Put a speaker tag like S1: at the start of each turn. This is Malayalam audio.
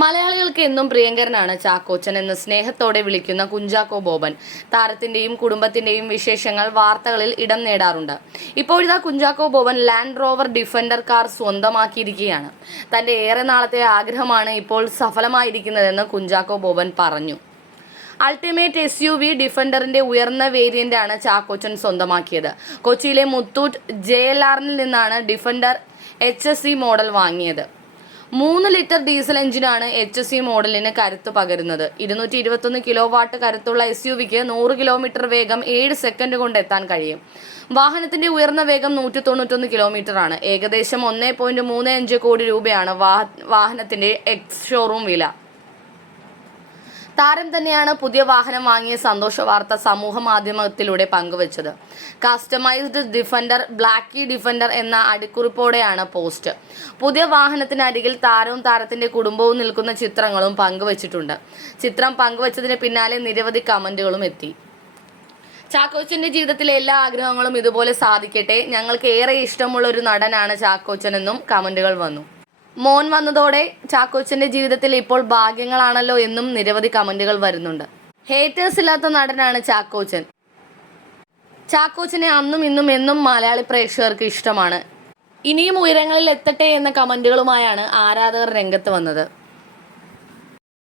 S1: മലയാളികൾക്ക് എന്നും പ്രിയങ്കരനാണ് ചാക്കോച്ചൻ എന്ന് സ്നേഹത്തോടെ വിളിക്കുന്ന കുഞ്ചാക്കോ ബോബൻ. താരത്തിന്റെയും കുടുംബത്തിന്റെയും വിശേഷങ്ങൾ വാർത്തകളിൽ ഇടം നേടാറുണ്ട്. ഇപ്പോഴിതാ Kunchacko Boban land rover defender car സ്വന്തമാക്കിയിരിക്കുകയാണ്. തന്റെ ഏറെ നാളത്തെ ആഗ്രഹമാണ് ഇപ്പോൾ സഫലമായിരിക്കുന്നതെന്ന് കുഞ്ചാക്കോ ബോബൻ പറഞ്ഞു. അൾട്ടിമേറ്റ് എസ് യു വി ഡിഫൻഡറിന്റെ ഉയർന്ന വേരിയന്റ് ആണ് ചാക്കോച്ചൻ സ്വന്തമാക്കിയത്. കൊച്ചിയിലെ മുത്തൂറ്റ് ജെ എൽ ആറിൽ നിന്നാണ് Defender H S C model വാങ്ങിയത്. മൂന്ന് ലിറ്റർ ഡീസൽ എഞ്ചിനാണ് എച്ച് എസ് സി മോഡലിന് കരുത്ത് പകരുന്നത്. ഇരുന്നൂറ്റി ഇരുപത്തൊന്ന് കിലോ വാട്ട് കരുത്തുള്ള എസ് യു വിക്ക് നൂറ് കിലോമീറ്റർ വേഗം ഏഴ് സെക്കൻഡ് കൊണ്ട് എത്താൻ കഴിയും. വാഹനത്തിന്റെ ഉയർന്ന വേഗം നൂറ്റി തൊണ്ണൂറ്റൊന്ന് കിലോമീറ്റർ ആണ് ഏകദേശം ഒന്നേ പോയിന്റ് മൂന്ന് അഞ്ച് കോടി രൂപയാണ് വാഹനത്തിന്റെ എക്സ് ഷോറൂം വില. താരം തന്നെയാണ് പുതിയ വാഹനം വാങ്ങിയ സന്തോഷ വാർത്ത സമൂഹ മാധ്യമത്തിലൂടെ പങ്കുവച്ചത്. കസ്റ്റമൈസ്ഡ് ഡിഫൻഡർ ബ്ലാക്കി ഡിഫൻഡർ എന്ന അടിക്കുറിപ്പോടെയാണ് പോസ്റ്റ്. പുതിയ വാഹനത്തിനരികിൽ താരവും താരത്തിന്റെ കുടുംബവും നിൽക്കുന്ന ചിത്രങ്ങളും പങ്കുവച്ചിട്ടുണ്ട്. ചിത്രം പങ്കുവച്ചതിന് പിന്നാലെ നിരവധി കമന്റുകളും എത്തി. ചാക്കോച്ചന്റെ ജീവിതത്തിലെ എല്ലാ ആഗ്രഹങ്ങളും ഇതുപോലെ സാധിക്കട്ടെ. ഞങ്ങൾക്ക് ഏറെ ഇഷ്ടമുള്ള ഒരു നടനാണ് ചാക്കോച്ചൻ എന്നും കമന്റുകൾ വന്നു. മോൻ വന്നതോടെ ചാക്കോച്ചന്റെ ജീവിതത്തിൽ ഇപ്പോൾ ഭാഗ്യങ്ങളാണല്ലോ എന്നും നിരവധി കമന്റുകൾ വരുന്നുണ്ട്. ഹേറ്റേഴ്സ് ഇല്ലാത്ത നടനാണ് ചാക്കോച്ചൻ. ചാക്കോച്ചനെ അന്നും ഇന്നും എന്നും മലയാളി പ്രേക്ഷകർക്ക് ഇഷ്ടമാണ്. ഇനിയും ഉയരങ്ങളിൽ എത്തട്ടെ എന്ന കമന്റുകളുമായാണ് ആരാധകർ രംഗത്ത് വന്നത്.